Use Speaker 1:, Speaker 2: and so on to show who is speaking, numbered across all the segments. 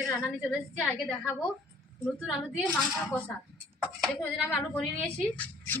Speaker 1: ফের রান্না নিয়ে চলে এসেছি। আগে দেখাবো নতুন আলু দিয়ে মাংস কষা। দেখুন ওই আমি আলু বনিয়ে নিয়েছি।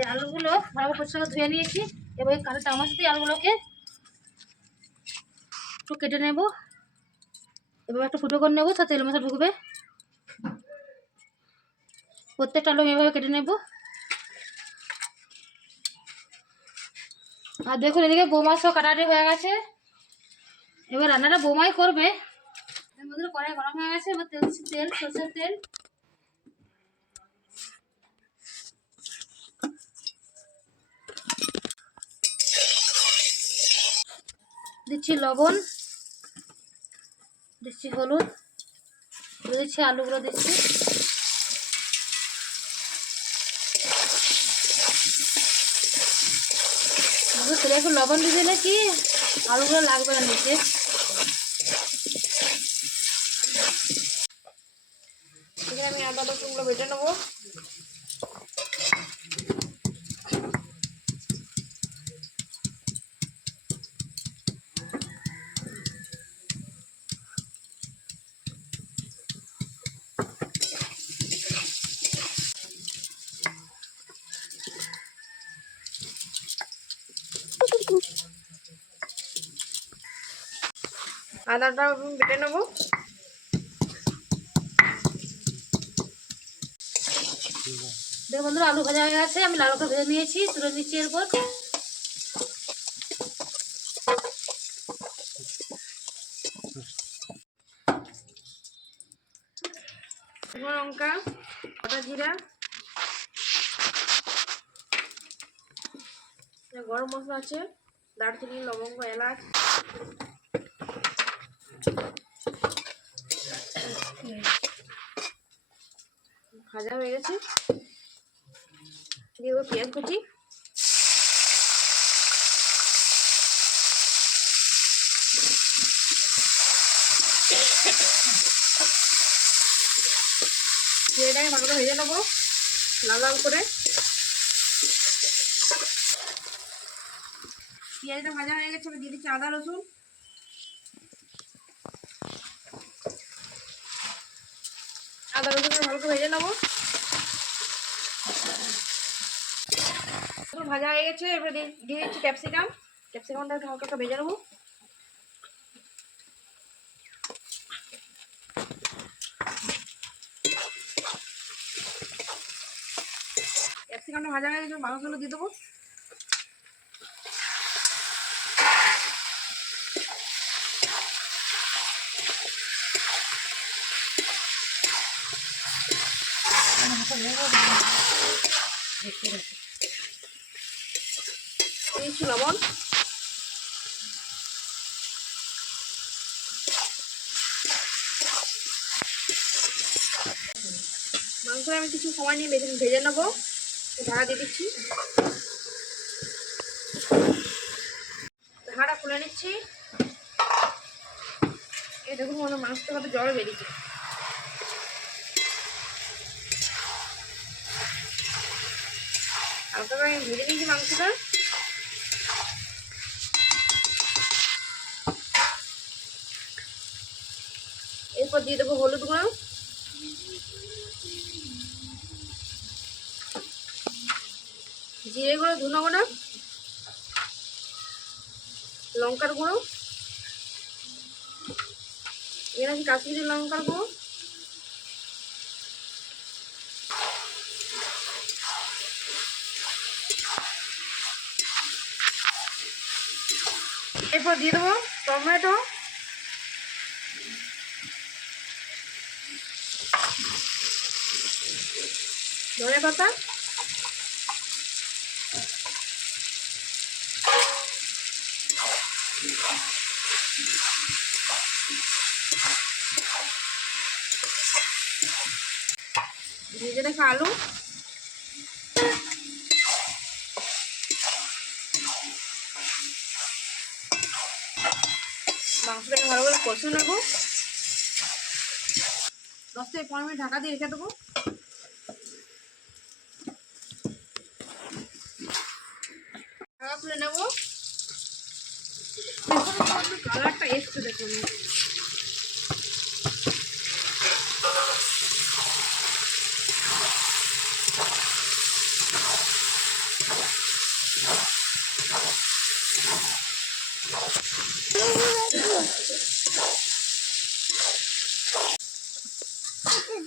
Speaker 1: এই আলুগুলো ভালো পরিষ্কার করে ধুয়ে নিয়েছি। এবার কালো চামচ দিয়ে আলুগুলোকে একটু কেটে নেব। এবার একটু ফুটো করে নেব, তাতে তেল মশলা ঢুকবে। প্রত্যেকটা আলু এভাবে কেটে নেব। আর দেখুন, এদিকে বৌমা সব কাটাটি হয়ে গেছে। এবার রান্নাটা বৌমাই করবে। মধ্যে কড়াই গরম হয়ে গেছে, এবার তেল তেল, সরষের তেল। দিচ্ছি লবণ, দিচ্ছি হলুদ দিচ্ছি আলুগুলো দিচ্ছি। তেলে একটু লবণ দিয়ে দিলে কি? আলুগুলো লাগবে না নিচে
Speaker 2: এখানে আমি আদা রসুনগুলো বেটে নেব। আদাটা বেটে নেব।
Speaker 1: দেখো বন্ধুরা, আলু ভাজা হয়ে গেছে, আমি লাল করে ভেজে নিয়েছি, তুলে নিচ্ছি এরপর।
Speaker 2: লঙ্কা গোটা জিরা। গরম মশলা আছে, দারচিনি, লবঙ্গ, এলাচ। ভাজা হয়ে গেছে। দিয়ে এবার পেঁয়াজ কুচি। পেঁয়াজটাকে ভালো করে ভেজে নেব, লাল লাল করে। পেঁয়াজটা ভাজা হয়ে গেছে দিয়ে দিচ্ছি আদা, রসুন। আদা রসুন ভালো করে ভেজে নেব। রসুন ভাজা হয়ে গেছে, এবার দিয়ে দিচ্ছি ক্যাপসিকাম ক্যাপসিকামটা একটু হালকা করে ভেজে নেব। ক্যাপসিকামটা ভাজা হয়ে গেছে মাংসগুলো দিয়ে দেবো। দিয়েছি লবণ। মাংস আমি কিছু সময় নিয়ে ভেজে ভেজে নেব। ঢাকা দিয়ে দিচ্ছি। ঢাকা খুলে নিচ্ছি। এই দেখুন মনে মাংসটা কত জল বেরিয়েছে। হালকা করে ভেজে নিয়েছি মাংসটা। এরপর দিয়ে দেবো হলুদ গুঁড়ো। জিরে গুঁড়ো, ধুনো গুঁড়ো, লঙ্কার গুঁড়ো। এর আছে কাশ্মীরি লঙ্কার গুঁড়ো। এরপর দিয়ে দেবো টমেটো। ধনে পাতা? ভেজে রাখা আলু? মাংসটাকে ভালো করে কষে নেব। দশ থেকে পনেরো মিনিট ঢাকা দিয়ে রেখে দেবো। ঢাকা খুলে নেব। কালারটা এসছে দেখুন।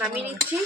Speaker 2: নামিয়ে নিচ্ছি।